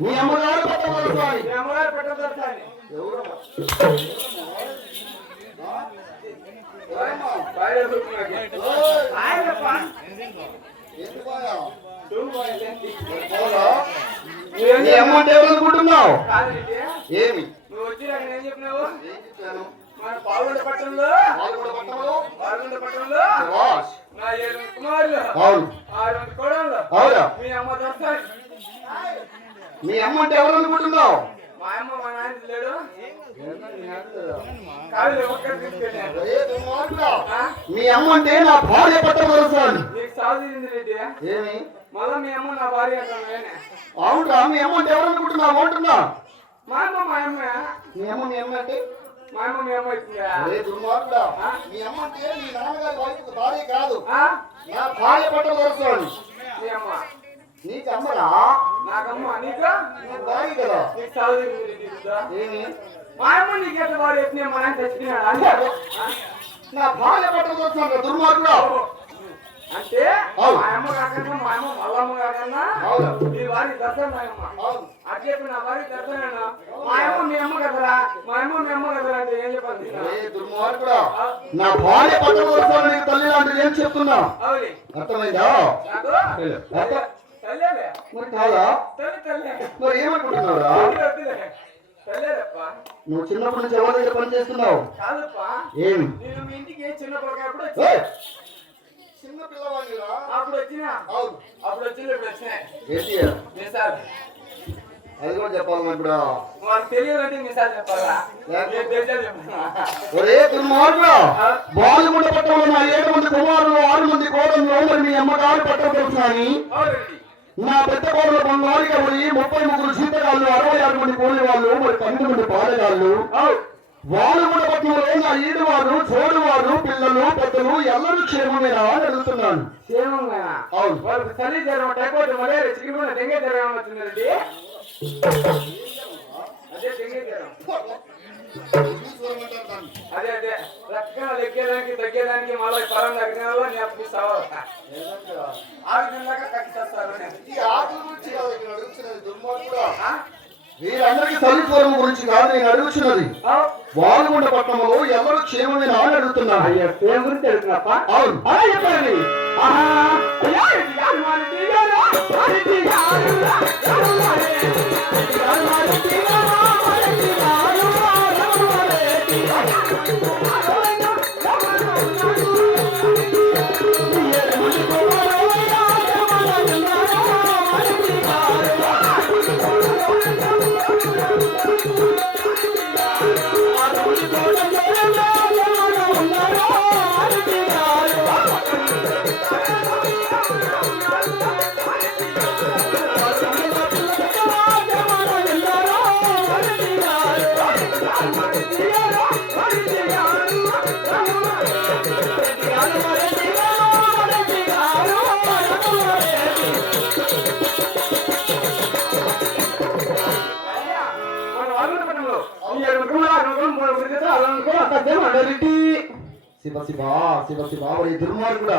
మీ అమ్మగారు పట్టమని మీ అమ్మగారు పట్టమని ఎవరు అవునా? నీ అమ్మ అంటే ఎవరు అనుకుంటున్నావు? కాదండి, ఏమి నువ్వు వచ్చి నాకు ఏం చెప్పినావు? ఏం చెప్పాను? మన పాల్గొండ పట్టణంలో పాల్గొండ పట్టణంలో శభాష్. నా 7 కుమారులు, అవును 6 కోడళ్ళు, అవునా? మీ అమ్మ దొరసాలి. మీ అమ్మ అంటే ఎవరు అనుకుంటున్నావు? మా అమ్మ మా నాయన లేడు కాదు ఒక్కరు తీసుకెళ్ళాను. ఏ దుర్మార్గుడా! మీ అమ్మ అంటే నా భార్య పట్టవలసాని. నీకు సాధించింది రెడ్డి, ఏమి మళ్ళా మీ అమ్మ నా భార్య అంటాను. అవునా? మీ అమ్మ అంటే ఎవరు అనుకుంటున్నావు అంటున్నా? మా అమ్మ మీ అమ్మ మీ అమ్మ అంటే మా అమ్మ మీ అమ్మ ఇస్తుందా? ఏ దుర్మార్గుడా! మీ అమ్మ అంటే మీ నాన్నగారి వైపు భార్య కాదు, నా భార్య పట్టవలసాని. మీ అమ్మ నీకు అమ్మరా? నాకమ్మ నీకు నీ భార్య కదా. నీకు సాధించింది రెడ్డి బిడ్డ. ఏమి మా అమ్మ నీకు ఎట్లా భార్య ఎత్తున్నా? మా ఆయన చచ్చిపోయినాడు నా భార్య పట్టవలసాని దుర్మార్గుడా! అంటే అవును. మా అమ్మ కాకుండా మా అమ్మ మల్లమ్మ కాకన్నా అవును. మీ వారి దర్శనం మా అమ్మ అవును. అది చెప్పి నా వారి దర్శనం మా అమ్మ మీ అమ్మ కదరా, మా అమ్మ మీ అమ్మ కదరా అంటే ఏం చెప్పాలి? ఏ దుర్మార్గుడా! నా భార్య పట్టవలసాని నీకు తల్లి లాంటిది ఏం చెప్తున్నా? అవులి అర్థమైందా? నాకు అర్థ- తల్లేలే మరి కాదా? తల్లి మరి ఏమనుకుంటున్నావురా? తల్లేదప్ప నువ్వు చిన్నప్పటి నుంచి ఎవరి దగ్గర పని చేస్తున్నావు? కాదప్ప. ఏమి నేను మీ ఇంటికి చిన్న పొరగాప్పుడు ఏయ్! చిన్న పిల్లవాడిరా? అప్పుడు వచ్చినా అవును. అప్పుడు వచ్చినప్పుడు వచ్చినాయి ఏంటి? మీసాలు. అది కూడా చెప్పాలి మరి ఇప్పుడు. వాళ్ళకి తెలియదంటే మీసాలు చెప్పాలా? నేను దేశాలు చెప్తున్నా. ఒరే దుర్మార్గుడా! బాలుగుండ పట్టణంలో నా 7 మంది కుమారులు 6 మంది కోడళ్ళు మరి మీ అమ్మగారు పట్టవలసాని. అవునండి. నా పెద్ద కోడలు బంగారుగా పోయి 33 సీతగాళ్ళు 66 మంది కోడి వాళ్ళు మరి 12 మంది పాలగాళ్ళు. వాలుగుండ పట్టణంలో నా 7 వారు చోడు వారు పిల్లలు పెద్దలు ఎల్లరూ క్షేమమేనా అని అడుగుతున్నాను. క్షేమంగా అవును. వాళ్ళకి చలి జ్వరం టైఫాయిడ్ మలేరియా చికెన్ డెంగే జ్వరం ఏమొచ్చిందండి? అదే డెంగే జ్వరం. అదే అదే రక్తం ఎక్కేదానికి తగ్గేదానికి మళ్ళీ పరం తగ్గిన నేర్పిస్తావు ఆ విధంగా కట్టిస్తారు. ఈ ఆకుల గురించి కాదు ఇక్కడ అడుగుతున్నది దుర్మార్గుడా. వీరందరికీ తల్లి పూర్వం గురించి కాదు నేను అడుగుతున్నది. వాలుగుండ పట్టణంలో ఎవరు క్షేమమేనా అని అడుగుతున్నాను. అయ్యా ఏం గురించి అడుగుతున్నాప్ప? అవును. అలా చెప్పండి. శివ శివ శివ శివ దుర్మార్గుడా!